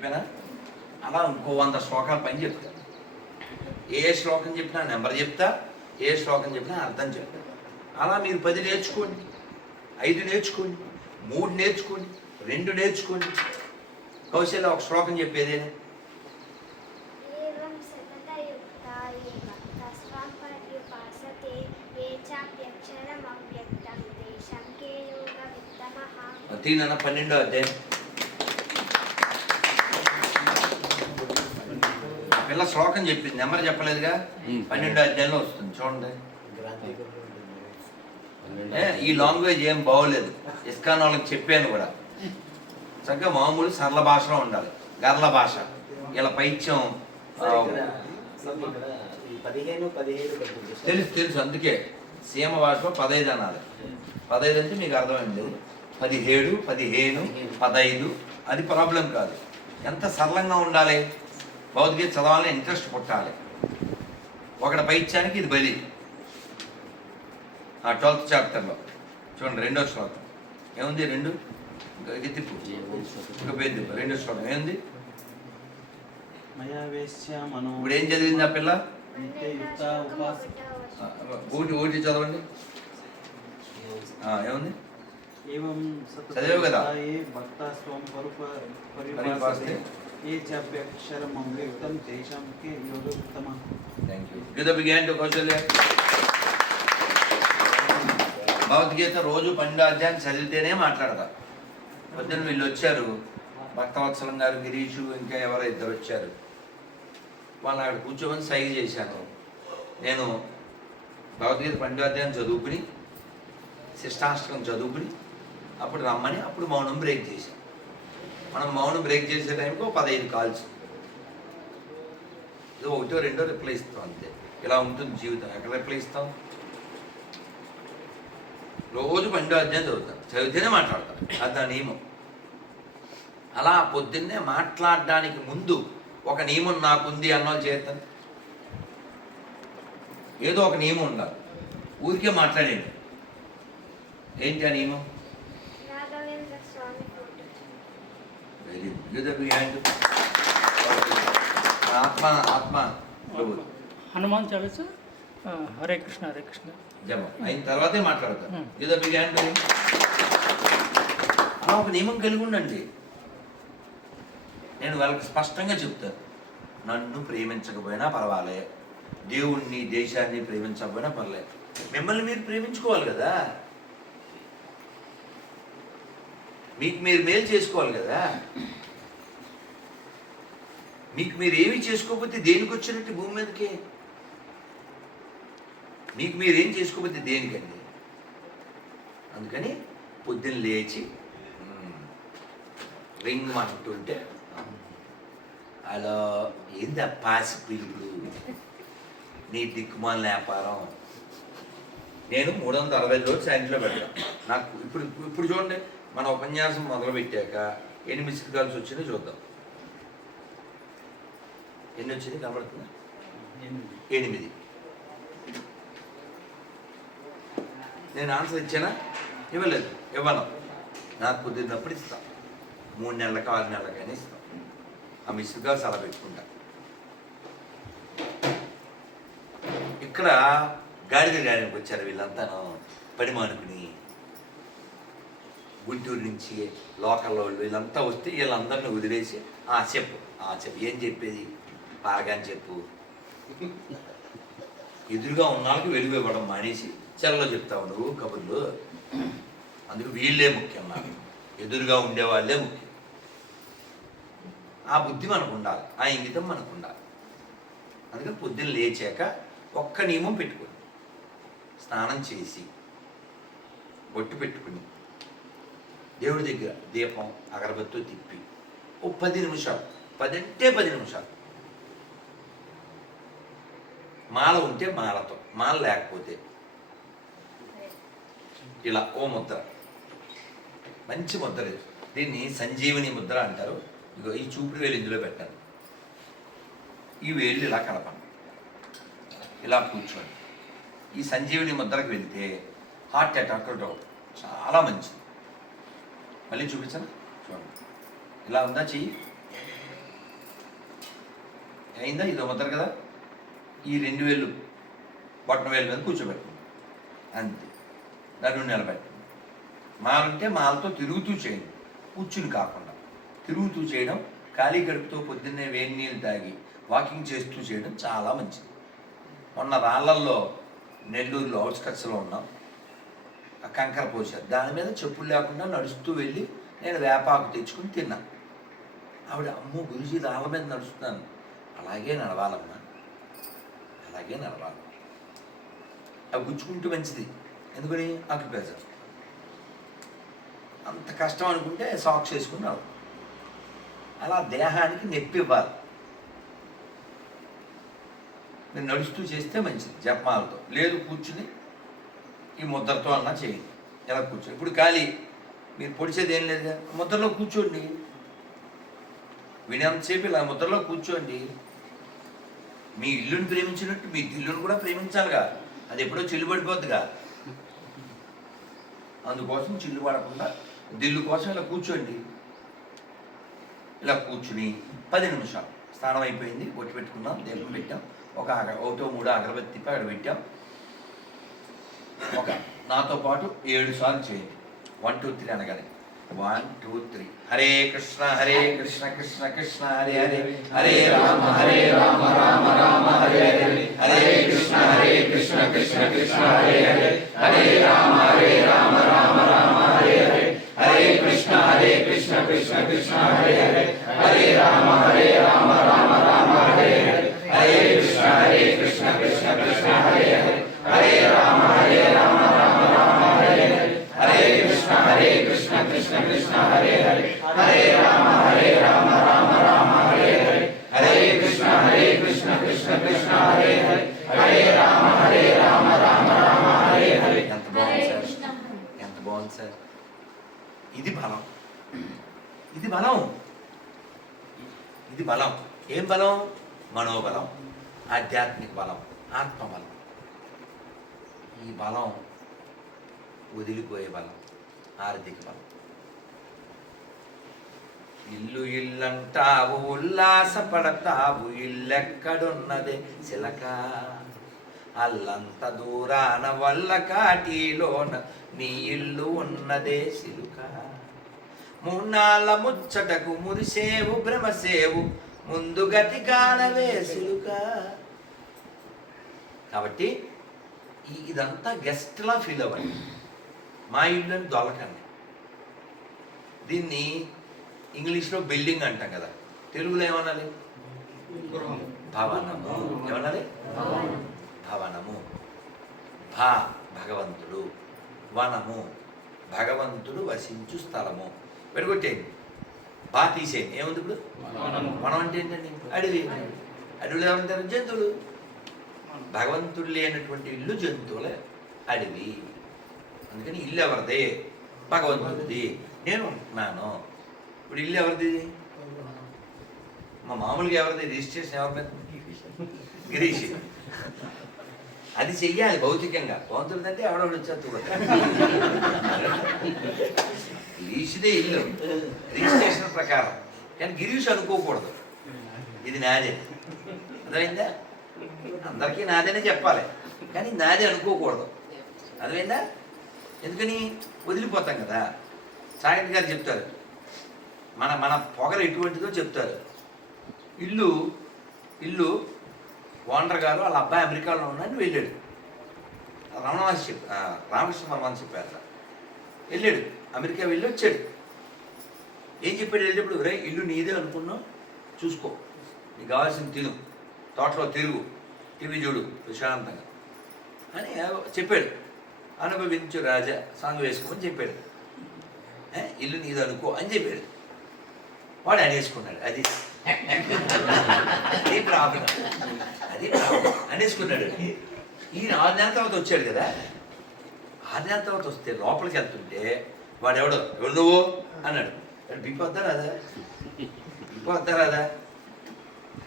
చెప్పానా? అలా ఇంకో 100 శ్లోకాలు పైన చెప్తా. ఏ శ్లోకం చెప్పినా నెంబర్ చెప్తా, ఏ శ్లోకం చెప్పినా అర్థం చెప్తా. అలా మీరు 10 నేర్చుకోండి, 5 నేర్చుకోండి, 3 నేర్చుకోండి, 2 నేర్చుకోండి. కౌశల్య ఒక శ్లోకం చెప్పేదేనా? తీనన్న 12వ అధ్యాయం. ఆ పిల్ల శ్లోకం చెప్పింది, నెంబర్ చెప్పలేదుగా. 12వ అధ్యాయంలో వస్తుంది చూడండి. ఈ లాంగ్వేజ్ ఏం బాగోలేదు, ఇస్కాన్ వాళ్ళకి చెప్పాను కూడా. చక్కగా మామూలు సరళ భాషలో ఉండాలి, గర్ల భాష. ఇలా పైత్యం తెలుసు, అందుకే సీమ భాషలో 15 అనాలి. 15 అంటే మీకు అర్థమైంది. 17, 15, 15 అది ప్రాబ్లం కాదు. ఎంత సరళంగా ఉండాలి, భౌతికత చదవాలని ఇంట్రెస్ట్ పుట్టాలి. ఒకటి పైత్యానికి ఇది బలి. 12th చాప్టర్లో చూడండి 2వ శ్లోకం ఏముంది? 2 తిప్పు, ఇంకా పేరు 2వ శ్లోకం ఏముంది? ఇప్పుడు ఏం చదివింది ఆ పిల్ల? ఒకటి చదవండి. ఏముంది? చదివావు కదా. భగవద్గీత రోజు 12వ అధ్యాయం చదివితేనే మాట్లాడతా. పొద్దున్న వీళ్ళు వచ్చారు, భక్తవత్సలం గారు, గిరీషు, ఇంకా ఎవరో 2 వచ్చారు. వాళ్ళు అక్కడ కూర్చోమని సైగ చేశాను. నేను భగవద్గీత 12వ అధ్యాయం చదువుకుని, శిష్టాష్టకం చదువుకుని అప్పుడు రమ్మని, అప్పుడు మౌనం బ్రేక్ చేశాం. మనం మౌనం బ్రేక్ చేసే టైంకి 15 కాల్స్, ఇది 1, 2 రిప్లై ఇస్తాం అంతే. ఇలా ఉంటుంది జీవితం. ఎక్కడ రిప్లై ఇస్తాం? రోజు 12వ అధ్యాయం చదువుతాను, చదివితేనే మాట్లాడతాను. అది నా నియమం. అలా పొద్దున్నే మాట్లాడడానికి ముందు ఒక నియమం నాకుంది అన్నోళ్ళు చేస్తాను. ఏదో ఒక నియమం ఉండాలి, ఊరికే మాట్లాడేది. ఏంటి ఆ నియమం? ఆత్మ ఆత్మ హనుమాన్ చాలీసా, హరే కృష్ణ హరే కృష్ణ జపం అయిన తర్వాతే మాట్లాడతాను. ఏదో బిర్యానీ అలా ఒక నియమం కలిగి ఉండండి. నేను వాళ్ళకి స్పష్టంగా చెప్తాను, నన్ను ప్రేమించకపోయినా పర్వాలే, దేవుణ్ణి దేశాన్ని ప్రేమించకపోయినా పర్లేదు, మిమ్మల్ని మీరు ప్రేమించుకోవాలి కదా, మీకు మీరు మేలు చేసుకోవాలి కదా. మీకు మీరు ఏమి చేసుకోకపోతే దేనికి వచ్చినట్టు భూమి మీదకి? మీకు మీరు ఏం చేసుకోకపోతే దేనికండి? అందుకని పొద్దున్న లేచి రింగ్ అంటుంటే అలా ఏంది పాసి పిలుపులు, నీ దిక్కుమాల వ్యాపారం. నేను 360 రోజులు సాయంత్రంలో పెట్టాను. నాకు ఇప్పుడు చూడండి, మన ఉపన్యాసం మొదలుపెట్టాక 8 మిస్డ్ కాల్స్ వచ్చినాయి. చూద్దాం ఎన్ని వచ్చినాయి, కనబడుతుందా? 8. నేను ఆన్సర్ ఇచ్చానా? ఇవ్వలేదు, ఇవ్వను. నాకు కుదిరినప్పుడు ఇస్తాను. 3 నెలలకు 6 నెలలకైనా ఇస్తాను. ఆ మిస్డ్ కాల్స్ అలా పెట్టుకుంటా. ఇక్కడ గాడికి వచ్చారు వీళ్ళంతాను, పని మానుకుని. గుంటూరు నుంచి లోకల్లో వీళ్ళంతా వస్తే వీళ్ళందరినీ వదిలేసి చెప్పు ఏం చెప్పేది, పారగాని చెప్పు. ఎదురుగా ఉన్న వాళ్ళకి వెలుగు ఇవ్వడం మానేసి చెరలో చెప్తావు నువ్వు కబుర్లు. అందుకు వీళ్ళే ముఖ్యం, నాకు ఎదురుగా ఉండేవాళ్ళే ముఖ్యం. ఆ బుద్ధి మనకు ఉండాలి, ఆ ఇంగితం మనకు ఉండాలి. అందుకని పొద్దున్న లేచాక ఒక్క నియమం పెట్టుకుని, స్నానం చేసి బొట్టు పెట్టుకుని దేవుడి దగ్గర దీపం అగరబత్తో తిప్పి 10 నిమిషాలు, 10 అంటే 10 నిమిషాలు, మాల ఉంటే మాలతో, మాల లేకపోతే ఇలా ఓ ముద్ర, మంచి ముద్ర. దీన్ని సంజీవని ముద్ర అంటారు. ఇగో ఈ చూపుడు వేలు ఇందులో పెట్టాను, ఈ వేళ్ళు ఇలా కలపండి, ఇలా కూర్చోండి. ఈ సంజీవని ముద్రకు వెళ్తే హార్ట్ అటాక్ రావు, చాలా మంచిది. మళ్ళీ చూపించను, చూడండి. ఇలా ఉందా చెయ్యి, అయిందా? ఇది ముద్ర కదా. ఈ 2 వేళ్ళు బొట్టన వేలు మీద కూర్చోబెట్టండి, అంతే. నన్ను నిలబెట్టండి. మాలంటే మాలతో తిరుగుతూ చేయండి, కూర్చుని కాకుండా తిరుగుతూ చేయడం. ఖాళీ గడుపుతో పొద్దున్నే వేడి నీళ్ళు తాగి వాకింగ్ చేస్తూ చేయడం చాలా మంచిది. మొన్న రాళ్ళల్లో నెల్లూరులో అవుట్స్కట్స్లో ఉన్నాం, ఆ కంకర పోసారు, దాని మీద చెప్పులు లేకుండా నడుస్తూ వెళ్ళి నేను వేపాకు తెచ్చుకుని తిన్నా. ఆవిడ, అమ్మో గురుజీ రాళ్ళ మీద నడుస్తున్నాను. అలాగే నడవాలమ్మా, అలాగే నడవాలి. అవి గుచ్చుకుంటూ మంచిది. ఎందుకని? ఆక్యుపేషన్. అంత కష్టం అనుకుంటే సాక్స్ వేసుకుని నడవాలి. అలా దేహానికి నొప్పి ఇవ్వాలి. మీరు నడుస్తూ చేస్తే మంచిది జపమాలతో. లేదు కూర్చుని ఈ ముద్రతో అన్నా చేయండి. ఎలా కూర్చోండి. ఇప్పుడు ఖాళీ మీరు పొడిచేది ఏం లేదు, ముద్రలో కూర్చోండి. వినంతసేపు ఇలా ముద్రలో కూర్చోండి. మీ ఇల్లుని ప్రేమించినట్టు మీ దిల్లును కూడా ప్రేమించాలిగా. అది ఎప్పుడో చిల్లుబడిపోద్దిగా. అందుకోసం చిల్లు పడకుండా దిల్లు కోసం ఇలా కూర్చోండి. ఇలా కూర్చుని 10 నిమిషాలు. స్నానం అయిపోయింది, బొట్టు పెట్టుకున్నాం, దీపం పెట్టాం, ఒకటో 3 అగరబత్తి తిప్పి అక్కడ పెట్టాం. నాతో పాటు 7 సార్లు చేయండి. 1 2 3 అనగానే 1 2 3. హరే కృష్ణ కృష్ణ కృష్ణ హరే హరే, హరే రామ రామ రామ హరే హరే, హరే కృష్ణ కృష్ణ కృష్ణ హరే హరే, హరే రామ రామ రామ హరే హరే, హరే కృష్ణ కృష్ణ కృష్ణ హరే హరే, హరే రామ రామ రామ హరే హరే, హరే కృష్ణ కృష్ణ కృష్ణ హరే హరే, హరే రామ రామ రామ హరే హరే, హరే కృష్ణ కృష్ణ కృష్ణ హరే హరే, హరే రామ రామ రామ హరే హరే, హరే కృష్ణ కృష్ణ కృష్ణ హరే హరే, హరే రామ రామ రామ హరే హరే. ఎంత బాగుంది సార్, ఎంత బాగుంది సార్. ఇది బలం, ఇది బలం, ఇది బలం. ఏం బలం? మనోబలం, ఆధ్యాత్మిక బలం, ఆత్మబలం. ఈ బలం వదిలిపోయే బలం, ఆర్థిక బలం. ఇల్లు ఇల్లంటావు ఉల్లాసపడతావు, ఇల్లెక్కడున్నదే చిలక, అల్లంత దూరాన వల్ల కాటిలోన నీ ఇల్లు ఉన్నదే సిలుక, మూన్నాళ్ళ ముచ్చటకు మురిసేవు భ్రమసేవు, ముందు గతి కానవే సిలుక. కాబట్టి ఇదంతా గెస్ట్లా ఫీల్ అవ్వండి. మా ఇల్లు అని దొలకండి. దీన్ని ఇంగ్లీష్లో బిల్డింగ్ అంటాం కదా, తెలుగులో ఏమనాలి? భవనము. ఏమనాలి? భవనము. భా భగవంతుడు, వనము భగవంతుడు వసించు స్థలము. పెట్టుకొట్టేయండి, బా తీసేయండి. ఏముంది ఇప్పుడు? వనం అంటే ఏంటండి? అడవి. అడవిలో ఏమంటారు? జంతువులు. భగవంతుడు లేనటువంటి ఇల్లు జంతువులే, అడవి. అందుకని ఇల్లు ఎవరిది? భగవంతుడిది. నేను ఉంటున్నాను. ఇప్పుడు ఇల్లు ఎవరిది? మా మామూలుగా ఎవరిది? రిజిస్ట్రేషన్ ఎవరి మీద? గిరీష్. అది చెయ్యాలి భౌతికంగా. భగవంతుడిది అంటే ఎవడెవడు వచ్చేది గిరీష్దే ఇల్లు రిజిస్ట్రేషన్ ప్రకారం. కానీ గిరీష్ అనుకోకూడదు ఇది నాదే. అర్థమైందా? అందరికీ నాదేనే చెప్పాలి, కానీ నాదే అనుకోకూడదు. అర్థమైందా? ఎందుకని? వదిలిపోతాం కదా. సాగంటి గారు చెప్తారు, మన మన పొగలు ఎటువంటిదో చెప్తారు. ఇల్లు ఓనర్ గారు వాళ్ళ అబ్బాయి అమెరికాలో ఉన్నాడని వెళ్ళాడు. రామకృష్ణ పరమహంస చెప్పారు. వెళ్ళాడు, అమెరికా వెళ్ళి వచ్చాడు. ఏం చెప్పాడు వెళ్ళేటప్పుడు? రే ఇల్లు నీదే అనుకున్నావు, చూసుకో, నీకు కావాల్సింది తిను, తోటలో తిరుగు, టీవీ చూడు ప్రశాంతంగా అని చెప్పాడు. అనుభవించు రాజా సాంగ్ వేసుకోమని చెప్పాడు. ఇల్లు నీది అనుకో అని చెప్పాడు. వాడు అనేసుకున్నాడు. అది ప్రాబ్లం, అది ప్రాబ్లం. అనేసుకున్నాడు. ఈయన 6 నెలల తర్వాత వచ్చాడు కదా. 6 నెలల తర్వాత వస్తే లోపలికి వెళ్తుంటే వాడు ఎవడు నువ్వు అన్నాడు. బిపోద్దా రాదా?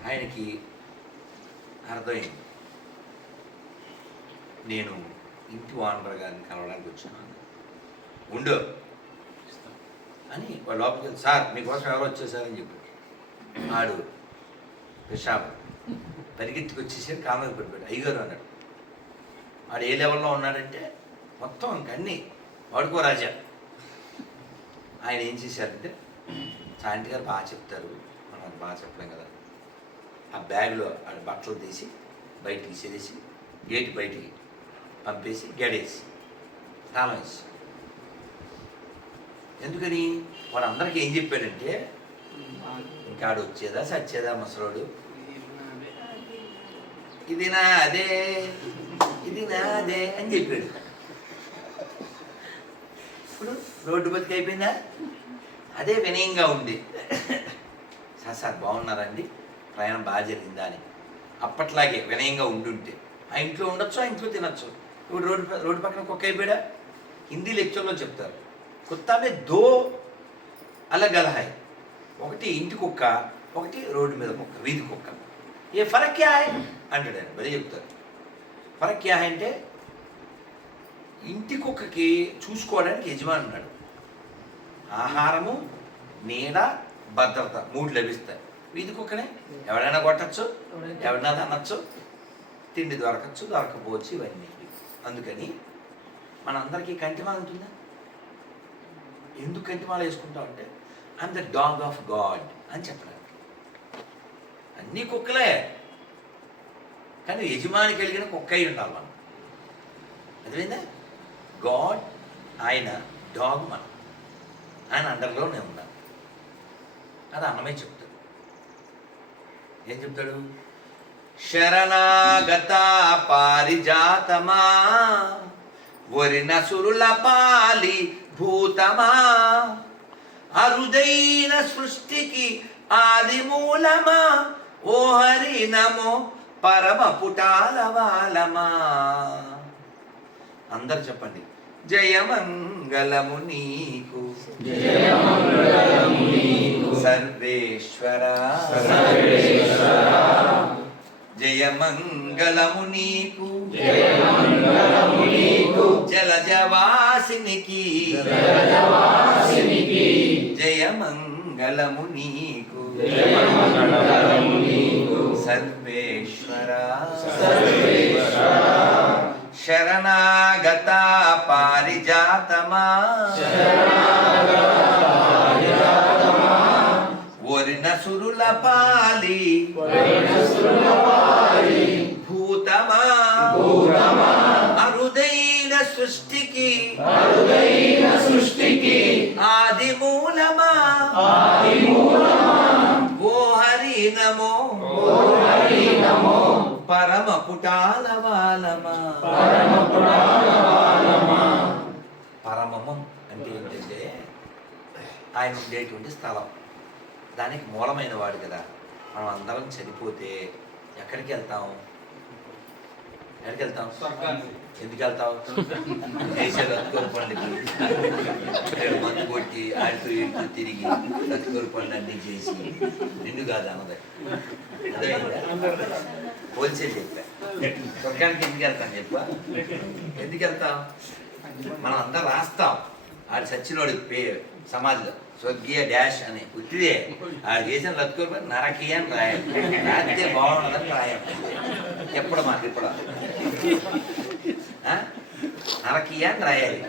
ఆయనకి అర్థమైంది, నేను ఇంటి ఓనర్ గారిని కలవడానికి వచ్చాను. ఉండు అని వాడు లోపలికి వెళ్ళి, సార్ మీకోసం ఎవరు వచ్చేసారని చెప్పాడు. ఆడు పిషాబ్ పరిగెత్తుకు వచ్చేసి కాళ్ళ మీద పడిపోయాడు. అయ్యగారు అన్నాడు. వాడు ఏ లెవెల్లో ఉన్నాడంటే మొత్తం ఇంకన్నీ వాడుకో రాజా. ఆయన ఏం చేశారంటే, శాంతి గారు బాగా చెప్తారు, మనం అది బాగా చెప్పలేం కదా. ఆ బ్యాగ్లో ఆడ బట్టలు తీసి బయటికి తీసేసి గేట్ బయటికి పంపేసి గడేసి తాళం వేసి, ఎందుకని వాడు అందరికీ ఏం చెప్పాడంటే, ఇంకా ఆడు వచ్చేదా సచ్చేదా ముసలోడు, ఇది నా అదే ఇది నా అదే అని చెప్పాడు. ఇప్పుడు రోడ్డు బతికి అయిపోయిందా? అదే వినయంగా ఉంది. సార్ బాగున్నారండి, ప్రయాణం బాగా జరిగిందా అని అప్పట్లాగే వినయంగా ఉండుంటే ఆ ఇంట్లో ఉండొచ్చు, ఆ ఇంట్లో తినొచ్చు. ఇప్పుడు రోడ్డు పక్కన కుక్క అయిపోయాడా? హిందీ లెక్చర్లో చెప్తారు, కుత్తామే దో అలగ్ అలహాయ్, ఒకటి ఇంటి కుక్క, ఒకటి రోడ్డు మీద కుక్క, వీధి కుక్క. ఏ ఫరక్ క్యా హై అంటాడు ఆయన, బదే చెప్తారు. ఫరక్ క్యా హై అంటే ఇంటి కుక్కకి చూసుకోవడానికి యజమాని ఉన్నాడు, ఆహారము, నీడ, భద్రత 3 లభిస్తాయి. వీధి కుక్కనే ఎవడైనా కొట్టచ్చు, ఎవడైనా అనొచ్చు, తిండి దొరకచ్చు, దొరకపోవచ్చు, ఇవన్నీ. అందుకని మనందరికీ కంటిమాల ఉంటుందా? ఎందుకు కంటిమాల వేసుకుంటాం అంటే, I'm the dog of God అని చెప్పడానికి. అన్నీ కుక్కలే, కానీ యజమాని కలిగిన కుక్క అయి ఉండాలి మనం. అదేవిధంగా గాడ్ ఆయన, డాగ్ మనం, ఆయన అండర్లోనే ఉండాలి. అది అన్నమే చెప్తాడు. ఏం చెప్తాడు? శరణాగత పారిజాతమా వరిన సురుల పాలి భూతమా అరుదైన సృష్టికి ఆది మూలమా ఓ హరి నమో పరమ పుటాల వాలమా. అందరు చెప్పండి, జయమంగళము నీకు సర్వేశ్వర, జయమంగళము నీకు జలజవాసినికి, జయమంగళము నీకు సర్వేశ్వర. శరణాగత పారిజాతమా వరిన సురుల పాలి భూతమా అరుదైన సృష్టికి ఆది మూలమా ఓ హరి నమో పరమ పుటాల వాలమా. పరమమం అంటే ఏంటంటే ఆయన ఉండేటువంటి స్థలం, దానికి మూలమైన వాడు కదా. మనం అందరం చనిపోతే ఎక్కడికి వెళ్తాం? ఎక్కడికి వెళ్తాం? ఎందుకు వెళ్తావు? దేశాలు అతుకోరుపండికి మందు కొట్టి ఆడితో ఇంటూ తిరిగి అతుకోరుపండి అన్నీ చేసి నిన్ను కాదు అన్నది. హోల్సేల్ చెప్పా. స్వర్గానికి ఎందుకు వెళ్తాం చెప్పా? ఎందుకు వెళ్తాం? మనం అందరం రాస్తాం, ఆడు సచ్చినోడు సమాధిలో స్వర్గీయ డాష్ అని పుట్టిదే, ఆడు చేసిన లతుకోరు నరకీయ అని రాయాలి. రాస్తే బాగుండదని రాయాలి. ఎప్పుడు మాకు ఇప్పుడు నరకీయ అని రాయాలి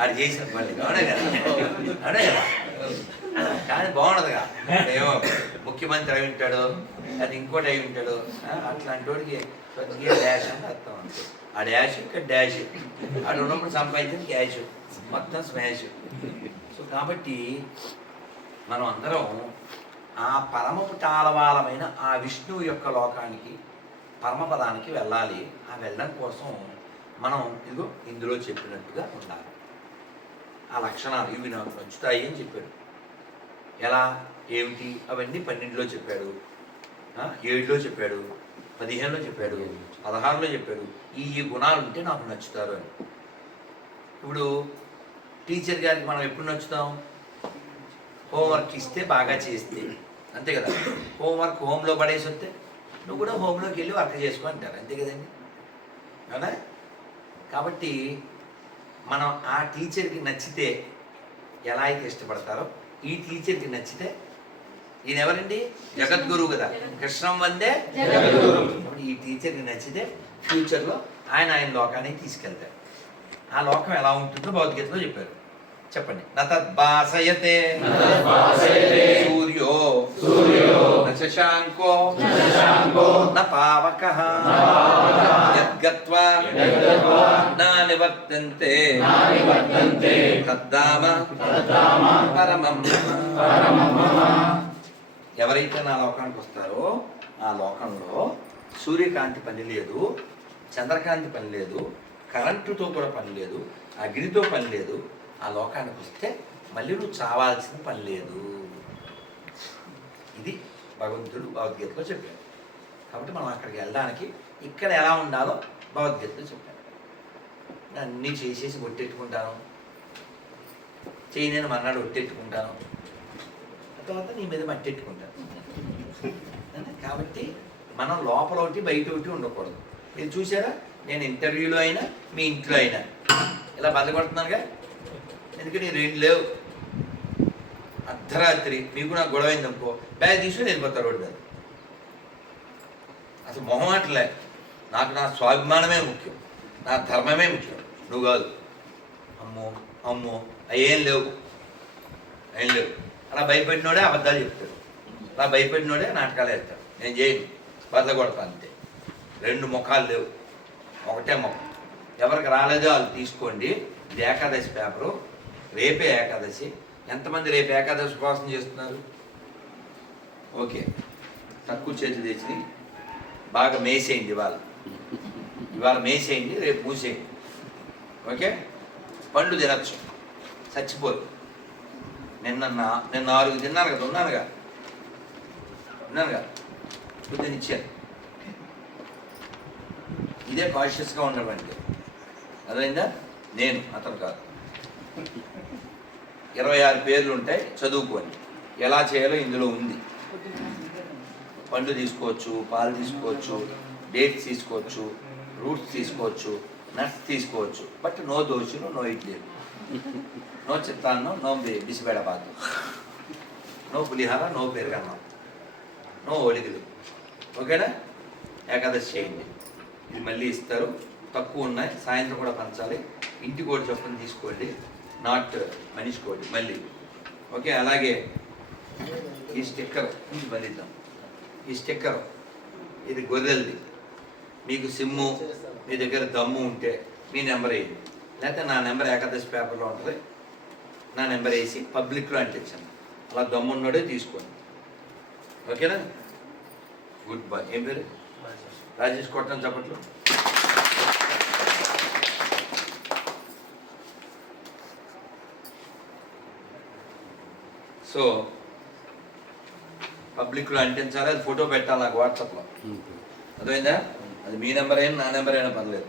ఆడు చేసిన పని. అవునే కదా, అవునే కదా. కానీ బాగుండదుగా, ఏమో ముఖ్యమంత్రి అయి ఉంటాడు, అది ఇంకోటి అయి ఉంటాడు, అట్లాంటి వాడికి స్వర్గీయ డాష్ అని అర్థం. అంతే, ఆ డాష్ ఇక్కడ డాష్, ఆడు ఉన్నప్పుడు సంపాదించిన క్యాష్, మొత్తం స్మాష్. సో కాబట్టి మనం అందరం ఆ పరమపు టాలవాలమైన ఆ విష్ణువు యొక్క లోకానికి, పరమపదానికి వెళ్ళాలి. ఆ వెళ్ళడం కోసం మనం ఇదిగో ఇందులో చెప్పినట్టుగా ఉండాలి. ఆ లక్షణాలు ఇవి నాకు నచ్చుతాయి అని చెప్పాడు. ఎలా, ఏమిటి అవన్నీ 12లో చెప్పాడు, 7లో చెప్పాడు, 15లో చెప్పాడు, 16లో చెప్పాడు. ఈ గుణాలు ఉంటే నాకు నచ్చుతారు అని. ఇప్పుడు టీచర్ గారికి మనం ఎప్పుడు నచ్చుతాం? హోంవర్క్ ఇస్తే బాగా చేస్తే, అంతే కదా. హోంవర్క్ హోంలో పడేసి వస్తే నువ్వు కూడా హోంలోకి వెళ్ళి వర్క్ చేసుకో అంటారు, అంతే కదండి, అవునా? కాబట్టి మనం ఆ టీచర్కి నచ్చితే ఎలా అయితే ఇష్టపడతారో, ఈ టీచర్కి నచ్చితే ఈయన ఎవరండి? జగద్గురువు కదా. కృష్ణం వందే ఇప్పుడు ఈ టీచర్కి నచ్చితే ఫ్యూచర్లో ఆయన లోకానికి తీసుకెళ్తాడు. ఆ లోకం ఎలా ఉంటుందో భగవద్గీతలో చెప్పారు. చెప్పండి. నతద్భాసయతే సూర్యో న శశాంకో న పావకః యద్గత్వా న నివర్తంతే తద్ధామ పరమం మమ. ఎవరైతే నా లోకానికి వస్తారో ఆ లోకంలో సూర్యకాంతి పని లేదు, చంద్రకాంతి పని లేదు, కరెంటుతో కూడా పని లేదు, అగ్నితో పని లేదు. ఆ లోకానికి వస్తే మళ్ళీ నువ్వు చావాల్సిన పని లేదు. ఇది భగవంతుడు భగవద్గీతలో చెప్పాడు. కాబట్టి మనం అక్కడికి వెళ్ళడానికి ఇక్కడ ఎలా ఉండాలో భగవద్గీతలో చెప్పాడు. అన్నీ చేసేసి ఒట్టెట్టుకుంటాను, చేయలేని మన్నాడు ఒట్టెట్టుకుంటాను, తర్వాత నీ మీద మట్టెట్టుకుంటాను. కాబట్టి మనం లోపల ఒకటి బయట ఒకటి ఉండకూడదు. మీరు చూసారా, నేను ఇంటర్వ్యూలో అయినా మీ ఇంట్లో అయినా ఇలా బద్దకొడుతున్నానుగా, ఎందుకంటే రెండు లేవు. అర్ధరాత్రి మీకు నాకు గొడవ అయిందనుకో, బ్యాగ్ తీసుకుని వెళ్ళిపోతారు రోడ్డు మీద. అసలు మొహమాటలే. నాకు నా స్వాభిమానమే ముఖ్యం, నా ధర్మమే ముఖ్యం, నువ్వు కాదు. అమ్మో అమ్మో ఏం లేవు. అలా భయపడినోడే అబద్ధాలు చెప్తాడు, అలా భయపడినోడే నాటకాలు వేస్తాడు. నేను చేయను, బద్దకొడతా అంతే. రెండు ముఖాలు లేవు, ఒకటే ముఖం. ఎవరికి రాలేదో వాళ్ళు తీసుకోండి. ఇది ఏకాదశి పేపరు, రేపే ఏకాదశి. ఎంతమంది రేపు ఏకాదశి ఉపవాసం చేస్తున్నారు? ఓకే, తక్కువ చేతి తెచ్చి బాగా మేసేయండి. ఇవాళ మేసేయండి, రేపు మూసేయండి. ఓకే, పండు తినచ్చు, చచ్చిపోదు. నిన్న 4 తిన్నాను కదా, ఉన్నానుగా పొద్దున్న ఇచ్చాను. ఇదే కాన్షియస్గా ఉండమండి. అదైందా? నేను అతను కాదు. 26 పేర్లు ఉంటాయి, చదువుకోండి. ఎలా చేయాలో ఇందులో ఉంది. పండు తీసుకోవచ్చు, పాలు తీసుకోవచ్చు, డేట్స్ తీసుకోవచ్చు, రూట్స్ తీసుకోవచ్చు, నట్స్ తీసుకోవచ్చు. బట్ నో దోశలు, నో ఇడ్లీ, నో చిత్రాన్నం, నో బిసిబేడబాతు, నో పులిహార, నో పెరుగన్నం, నో ఒలిగలు. ఓకేనా? ఏకాదశి చేయండి. ఇది మళ్ళీ ఇస్తారు, తక్కువ ఉన్నాయి, సాయంత్రం కూడా పంచాలి. ఇంటికి ఒకటి చొప్పున తీసుకోండి, నాట్ మనిషికోటి మళ్ళీ. ఓకే, అలాగే ఈ స్టిక్కర్ నుంచి బంధిద్దాం. ఈ స్టిక్కర్ ఇది గొర్రెలది. మీకు సిమ్ము, మీ దగ్గర దమ్ము ఉంటే మీ నెంబర్ వేయండి, లేకపోతే నా నెంబర్ ఏకాదశి పేపర్లో ఉంటుంది, నా నెంబర్ వేసి పబ్లిక్లో అంటించండి. అలా దమ్ము ఉన్నోడే తీసుకోండి. ఓకేనా? Good boy. ఏం పేరు? రాజేష్. కొట్టం చప్పట్లు. సో పబ్లిక్లో అంటించాలి, అది ఫోటో పెట్టాలి నాకు వాట్సాప్లో. అర్థమైందా? అది మీ నెంబర్ అయినా నా నెంబర్ అయినా పర్లేదు,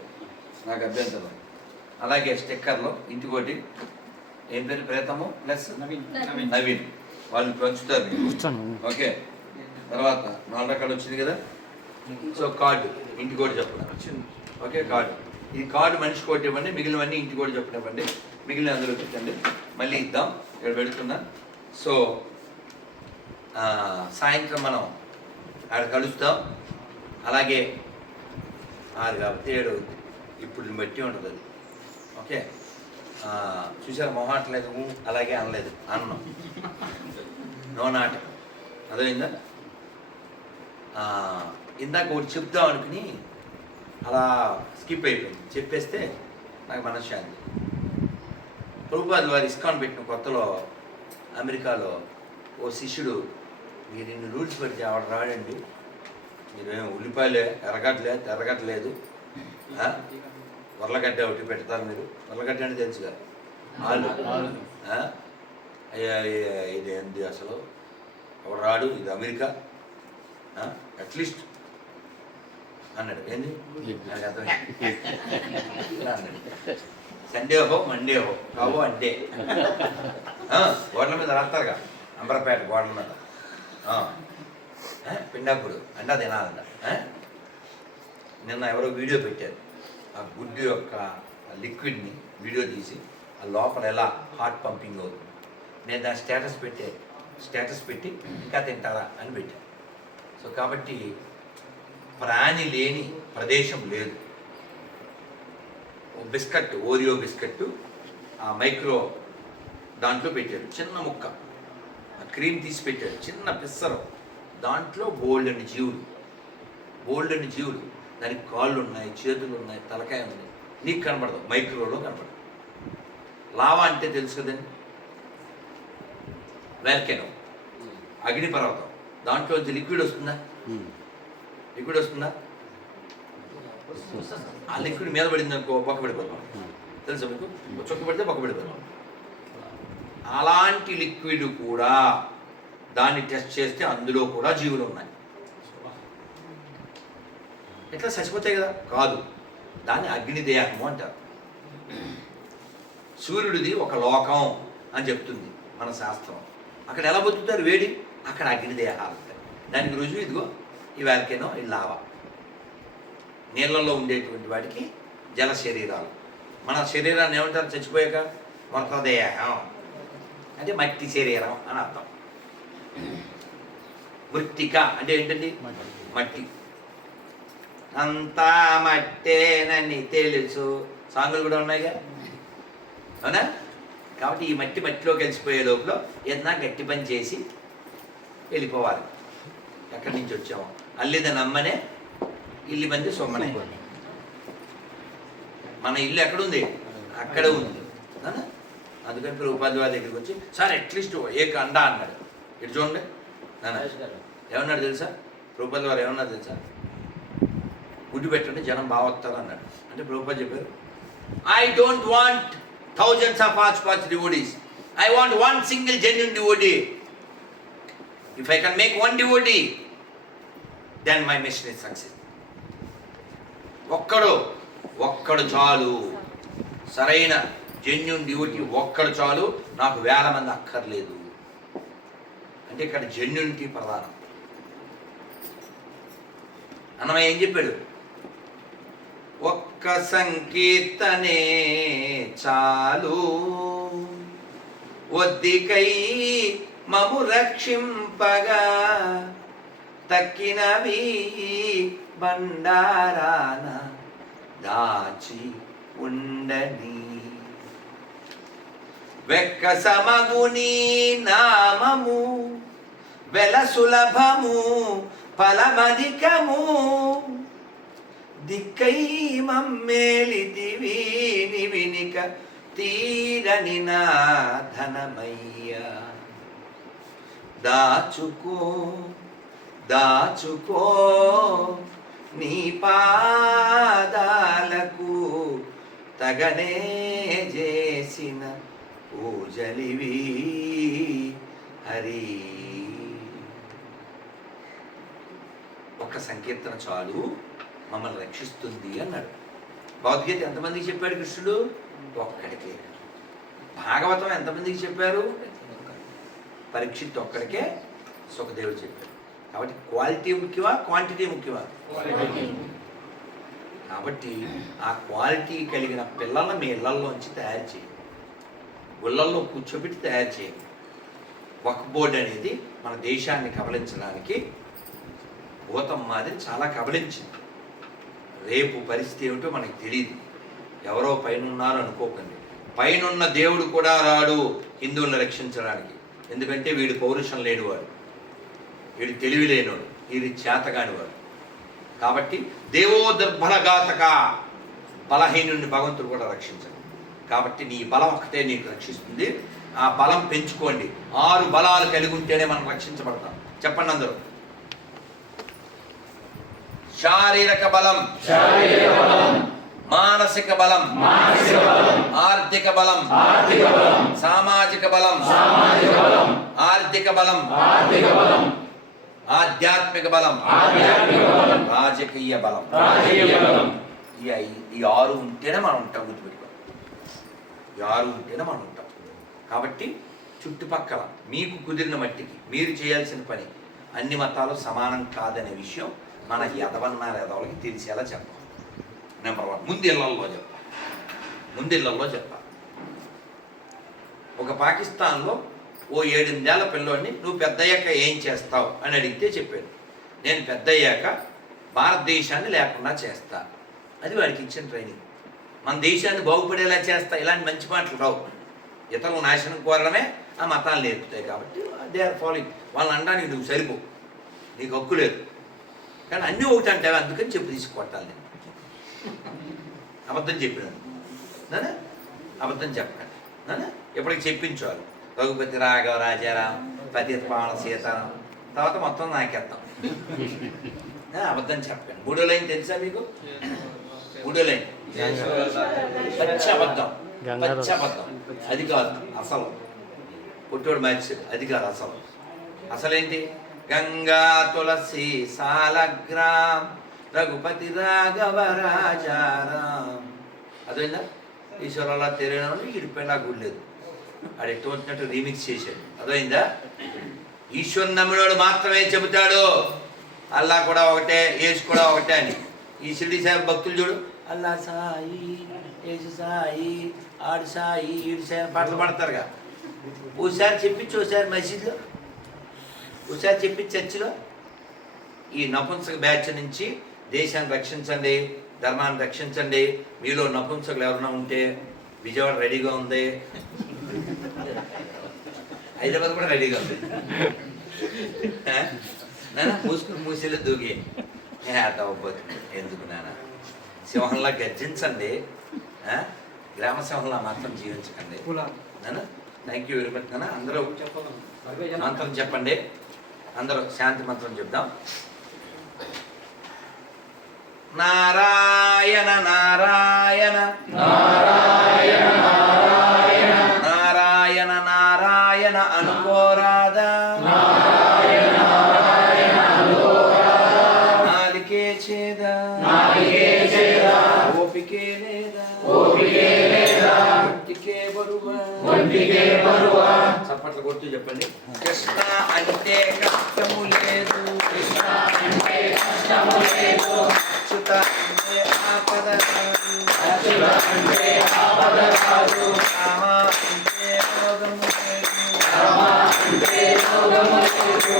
నాకు అభ్యంతరం. అలాగే స్టిక్కర్లో ఇంటికోటి. ఏం పేరు? ప్రేతము ప్లస్ నవీన్. వాళ్ళు పంచుతారు. ఓకే, తర్వాత 4 రకాలు వచ్చింది కదా. సో కార్డు ఇంటికోటి చెప్పడం. Okay, card. ఈ కార్డు మనిషి కోటి ఇవ్వండి, మిగిలినవన్నీ ఇంటికోటి చెప్పడం ఇవ్వండి. మిగిలిన అందులో పెట్టండి, మళ్ళీ ఇద్దాం. ఇక్కడ పెడుతున్నా. సో సాయంత్రం మనం ఆడ కలుస్తాం. అలాగే 6 కాబట్టి 7 అవుతుంది. ఇప్పుడు బట్టి ఉంటుంది అది. ఓకే, చూసారు మొహాటలేదు, అలాగే అనలేదు, అన్నం నో నాటకం. అర్థమైందా? ఇందాక ఒకటి చెప్దాం అనుకుని అలా స్కిప్ అయిపోయింది. చెప్పేస్తే నాకు మనశ్శాంతి. ప్రభుపాదులు వారు ఇస్కాన్ పెట్టిన కొత్తలో అమెరికాలో ఓ శిష్యుడు, మీరు ఇన్ని రూల్స్ పెడితే ఆవిడ రాడండి, మీరేం ఉల్లిపాయలే ఎర్రగడ్డలేదు, ఉర్లగడ్డ ఒకటి పెడతారు మీరు. ఉర్లగడ్డ అంటే తెలుసుగా, ఆలు. ఇది ఏంది అసలు, ఎవడు రాడు, ఇది అమెరికా, అట్లీస్ట్ అన్నాడు. ఏంది నాకు అర్థమైంది అన్నాడు. సండే హో మండే హో కావో అంటే గోడల మీద రాస్తారుగా, అంబరపేట గోడల మీద పిండాపుడు అంటే తినాలంట. నిన్న ఎవరో వీడియో పెట్టారు, ఆ గుడ్డు యొక్క లిక్విడ్ని వీడియో తీసి ఆ లోపల ఎలా హార్ట్ పంపింగ్ అవుతుంది. నేను దాని స్టేటస్ పెట్టే స్టేటస్ పెట్టి ఇంకా తింటారా అని పెట్టాను. సో కాబట్టి ప్రాణి లేని ప్రదేశం లేదు. బిస్కట్, ఓరియో బిస్కట్ ఆ మైక్రో దాంట్లో పెట్టాడు, చిన్న ముక్క క్రీమ్ తీసి పెట్టాడు, చిన్న పిස්සరం, దాంట్లో బోల్డ్ అని జీవులు, దానికి కాళ్ళు ఉన్నాయి, చేతులు ఉన్నాయి, తలకాయ ఉంది, నీకు కనపడదు, మైక్రోలో కనపడదు. లావా అంటే తెలుసు కదండి, వాల్కెనో, అగ్నిపర్వతం, దాంట్లో లిక్విడ్ వస్తుందా? ఆ లిక్విడ్ మీద పడింది అనుకో బొక్క పడిపోతాం, తెలుసా మీకు? చొక్క పడితే బొక్క పడిపోతాం. అలాంటి లిక్విడ్ కూడా దాన్ని టెస్ట్ చేస్తే అందులో కూడా జీవులు ఉన్నాయి. ఎట్లా చచ్చిపోతాయి కదా? కాదు, దాన్ని అగ్నిదేహము అంటారు. సూర్యుడిది ఒక లోకం అని చెప్తుంది మన శాస్త్రం. అక్కడ ఎలా బతుకుతారు? వేడి, అక్కడ అగ్నిదేహాలు ఉంటాయి. దానికి రుజువు ఇదిగో ఈ వాల్కెనో, ఈ లావా. నీళ్ళల్లో ఉండేటువంటి వాటికి జల శరీరాలు. మన శరీరాన్ని ఏమంటారు చచ్చిపోయాక? మృతదేహం అంటే మట్టి శరీరం అని అర్థం. మృత్తిక అంటే ఏంటండి? మట్టి. అంతా మట్టేనని తెలుసు సాంగులు కూడా ఉన్నాయిగా, అవునా? కాబట్టి ఈ మట్టిలో కలిసిపోయే లోపల ఏదైనా గట్టి పని చేసి వెళ్ళిపోవాలి. ఎక్కడి నుంచి వచ్చామో అల్లిద నమ్మనే ఇల్లు మంది సొమ్మనే. మన ఇల్లు ఎక్కడుంది? అక్కడ ఉంది. అందుకని ప్రభుపాద వారి దగ్గరికి వచ్చి, సార్ అట్లీస్ట్ ఏ అండా అన్నాడు. ఇటు చూడండి నాన్న ఏమన్నాడు తెలుసా? ప్రభుపాద వారు ఏమన్నారు తెలుసా? గుడ్డు పెట్టండి జనం బాగా వస్తారు అన్నాడు. అంటే ప్రభుపాద చెప్పారు, I don't want thousands of hodgepodge devotees. I want one single genuine devotee. If I can make one devotee, then my mission is success. ఒక్కడు చాలు, సరైన జెన్యూన్ డివోటీ ఒక్కడు చాలు, నాకు 1000 మంది అక్కర్లేదు. అంటే ఇక్కడ జెన్యూనిటీ ప్రధానం. అన్నమయ్య ఏం చెప్పాడు? ఒక్క సంకీర్తనే చాలు, ఒద్దికై మము రక్షింపగా, తక్కినవి బండారాన దాచి ఉండని. వెక్క సమగుని నామము వెల సులభము ఫలమధికము, దిక్కై మమ్మేలిదివి నివినిక తీరని నా ధనమయ్య. దాచుకో నీ పాదాలకు తగనే చేసిన పూజలివి హరి. ఒక సంకీర్తన చాలు మమ్మల్ని రక్షిస్తుంది అన్నాడు. భగవద్గీత ఎంతమందికి చెప్పాడు కృష్ణుడు? ఒక్కడికే. భాగవతం ఎంతమందికి చెప్పారు? పరీక్షిత్ ఒక్కడికే సుఖదేవుడు చెప్పాడు. కాబట్టి క్వాలిటీ ముఖ్యమా క్వాంటిటీ ముఖ్యమా? కాబట్టి ఆ క్వాలిటీ కలిగిన పిల్లలను మీ ఇళ్లలోంచి తయారు చేయండి, గుళ్ళల్లో కూర్చోబెట్టి తయారు చేయండి. వక్ఫ్ బోర్డు అనేది మన దేశాన్ని కబలించడానికి భూతం మాదిరి చాలా కబలించింది. రేపు పరిస్థితి ఏమిటో మనకి తెలియదు. ఎవరో పైన ఉన్నారు అనుకోకండి. పైనున్న దేవుడు కూడా రాడు హిందువులను రక్షించడానికి. ఎందుకంటే వీడు పౌరుషం లేనివాడు, వీడు తెలివి లేనివాడు, వీడి చేతగానివాడు. కాబట్టి దేవో దుర్బలఘాతక, బలహీనుడిని భగవంతుడు కూడా రక్షించడు. కాబట్టి నీ బలం ఒక్కటే నీకు రక్షిస్తుంది. ఆ బలం పెంచుకోండి. 6 బలాలు కలిగి ఉంటేనే మనం రక్షించబడతాం. చెప్పండి అందరూ. శారీరక బలం, మానసిక బలం, ఆర్థిక బలం, సామాజిక బలం, ఆర్థిక బలం, ఆధ్యాత్మిక బలం, రాజకీయ బలం. ఈ 6 ఉంటేనే మనం ఉంటాం. గుర్తుపెట్టుకో, ఈ 6 ఉంటేనే మనం ఉంటాం. కాబట్టి చుట్టుపక్కల మీకు కుదిరిన మట్టికి మీరు చేయాల్సిన పని, అన్ని మతాలు సమానం కాదనే విషయం మన ఎదవలకి తెలిసేలా చెప్పాలి. నెంబర్ 1 ముందిళ్ళల్లో చెప్పాలి. ఒక పాకిస్తాన్లో ఓ 7-8 ఏళ్ల పిల్లోడిని నువ్వు పెద్దయ్యాక ఏం చేస్తావు అని అడిగితే చెప్పాడు, నేను పెద్దయ్యాక భారతదేశాన్ని లేకుండా చేస్తా. అది వాడికి ఇచ్చిన ట్రైనింగ్. మన దేశాన్ని బాగుపడేలా చేస్తా. ఇలాంటి మంచి మాటలు రావు. ఇతరులు నాశనం కోరడమే ఆ మతాలు నేర్పుతాయి. కాబట్టి దే ఆర్ ఫాలోయింగ్. వాళ్ళని అనడానికి నువ్వు సరిపో, నీకు హక్కు లేదు. కానీ అన్నీ ఒకటి అంటావు, అందుకని చెప్పు తీసుకొట్టాలి. నేను అబద్ధం చెప్పినాను నాన్న, అబద్ధం చెప్పకండి నాన్న. ఎప్పటికి చెప్పించాలి. రఘుపతి రాఘవ రాజారాం, పతిత పావన సీతారాం, తర్వాత మొత్తం నాకేద్దాం. అబద్ధం చెప్పకండి. 3వ లైన్ తెలుసా మీకు? 3వ లైన్ పచ్చి అబద్ధం, పచ్చి అబద్ధం. అది కాదు అసలు. పుట్టోడు మార్చాడు, అది కాదు అసలు. అసలేంటి? గంగా తులసి సాలగ్రాం రఘుపతి రాఘవ రాజారాం. అదేందా ఈశ్వరలా తెలియని ఇడిపోయినా గుడ్లేదు. ఆడు ఎట్టు వచ్చినట్టు రీమిక్స్ చేశాడు. అదైందా? ఈశ్వరుని నమ్మినోడు మాత్రమే చెబుతాడు అల్లా కూడా ఒకటే, యేసు కూడా ఒకటే అని. ఈ షిరిడి సాయి భక్తులు చూడు, అల్లా సాయి, యేసు సాయి, ఆడు సాయి, ఈడు సాయి పాటలు పాడతారుగా. ఓసారి చెప్పించి, ఓసారి మసీదులో, ఓసారి చెప్పించి చర్చిలో. ఈ నపుంసక బ్యాచ్ నుంచి దేశాన్ని రక్షించండి, ధర్మాన్ని రక్షించండి. మీలో నపుంసకులు ఎవరైనా ఉంటే విజయవాడ రెడీగా ఉంది, హైదరాబాద్ కూడా రెడీగా ఉంది. నాన్న మూసుకుని మూసేలో దూకి అవ్వబోతు ఎందుకు నాన్న. సింహంలా గర్జించండి, గ్రామ సింహంలా మాత్రం జీవించకండి నాన్న. థ్యాంక్ యూ వెరీ మచ్ నాన్న. అందరూ మంత్రం చెప్పండి. అందరూ శాంతి మంత్రం చెప్దాం. నారాయణ నారాయణ నారాయణ నారాయణ నారాయణ నారాయణ అనుకోరాదా, నాలికే చేదా, ఓపికే లేదా, ఒంటికే బరువా. చప్పట్లు కొడుతూ చెప్పండి. కృష్ణ అంటే కష్టము లేదు, అచ్యుత అంటే ఆపద రాదు, రామ అంటే రోగము లేదు,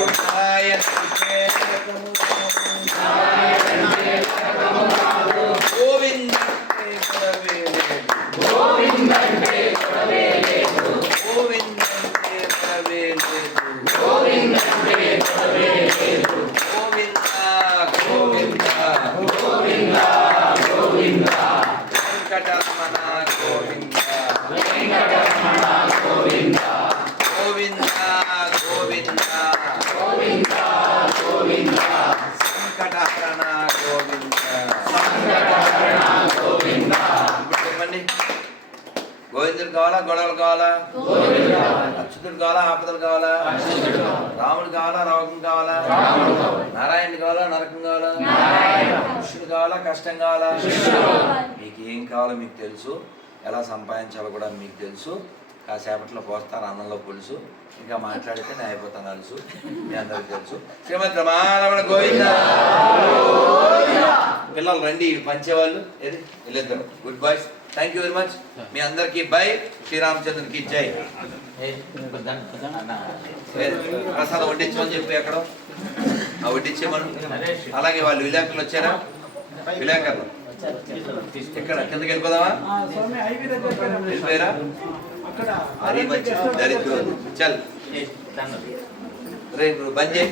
నారాయణ అంటే నరకము రాదు, గోవింద అంటే గొడవే లేదు, గోవింద అంటే గొడవే లేదు, గోవింద అంటే గొడవే లేదు, గోవింద అంటే గొడవే లేదు, గోవింద గోవింద గోవింద గోవింద వెంకటరమణ గోవింద, వెంకటరమణ గోవింద, గోవింద గోవింద గోవింద గోవింద సంకటహరణ గోవింద, సంకటహరణ గోవింద. చెప్పండి. గోవిందుడు కావాలా, గొడవలు కావాలా? అచ్యుతుడు కావాలా, ఆపదలు కావాలా? రాముడు కావాలా, రోగం కావాలా? నారాయణుడు కావాలా, నరకం కావాలా? కృష్ణుడు కావాలా, కష్టం కావాలా? మీకు ఏం కావాలో మీకు తెలుసు, ఎలా సంపాదించాలో కూడా మీకు తెలుసు. కాసేపట్లో పోస్తారు అన్నంలో పులుసు, ఇంకా మాట్లాడితే నేను అయిపోతాను అలుసు. మీ అందరికీ తెలుసు. శ్రీమద్ రమారమణ గోవింద. పిల్లలు రండి పంచేవాళ్ళు, ఏది వీళ్ళిద్దరు good boys. Thank you very much. మీ అందరికీ బై. శ్రీరామచంద్రునికి జై. ప్రసాదం వడ్డించమని చెప్పి ఎక్కడ వడ్డించేమను. అలాగే వాళ్ళు విలేకరులు వచ్చారా? విలేకరులు ఎక్కడ కిందకి వెళ్ళిపోదామా? వెళ్ళిపోయారా? మరీ మంచి దరిద్రం. చల్ రేపు బంద్ చేయి.